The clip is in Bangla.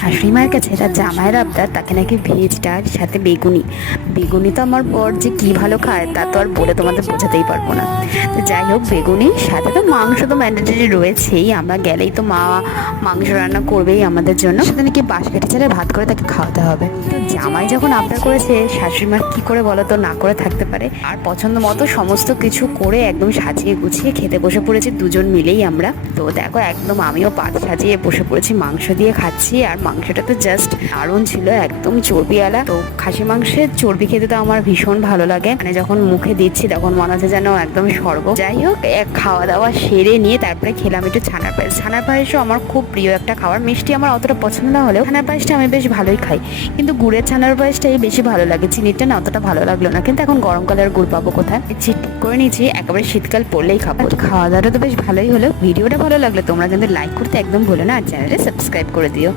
শাশুড়ি মায়ের কাছে তার জামাইয়ের আবদার, তাকে নাকি ভেজ ডাল সাথে বেগুনি। বেগুনি তো আমার বর যে কি ভালো খায় তা তো আর বলে তোমাদের বোঝাতেই পারবো না। তো যাই হোক, বেগুনি সাথে তো মাংস তো ম্যান্ডেটরি রয়েছেই, আমরা গেলেই তো মা মাংস রান্না করবেই আমাদের জন্য, সাথে নাকি বাঁশকাঠি চালের ভাত করে তাকে খাওয়াতে হবে। তো জামাই যখন আবদার করেছে, শাশুড়ি মা কি করে বলো তো না করে থাকতে পারে। আর পছন্দ মতো সমস্ত কিছু করে একদম সাজিয়ে গুছিয়ে খেতে বসে পড়েছি দুজন মিলেই আমরা। তো দেখো একদম আমিও পাত সাজিয়ে বসে পড়েছি, মাংস দিয়ে খাচ্ছি। আর মাংসটা তো জাস্ট দারুণ ছিল, একদম চর্বিওয়ালা। তো খাসি মাংসের চর্বি খেতে তো আমার ভীষণ ভালো লাগে, মানে যখন মুখে দিচ্ছি তখন মনে হচ্ছে যেন একদম স্বর্গ। যাই হোক, এক খাওয়া দাওয়া সেরে নিয়ে তারপরে খেলাম একটু ছানার পায়েস। ছানার পায়েসও আমার খুব প্রিয় একটা খাবার। মিষ্টি আমার অতটা পছন্দ না হলেও ছানার পায়েসটা আমি বেশ ভালোই খাই, কিন্তু গুড়ের ছানার পায়েসটাই বেশি ভালো লাগে। চিনিটা না অতটা ভালো লাগলো না, কিন্তু এখন গরমকালে আর গুড় পাবো কোথায়, ঠিক করে নিয়েছি একেবারে শীতকাল পড়লেই খাবো। খাওয়া দাওয়াটা তো বেশ ভালোই হলো। ভিডিওটা ভালো লাগলে তোমরা কিন্তু লাইক করতে একদম ভুলো না, আর চ্যানেলে সাবস্ক্রাইব করে দিও।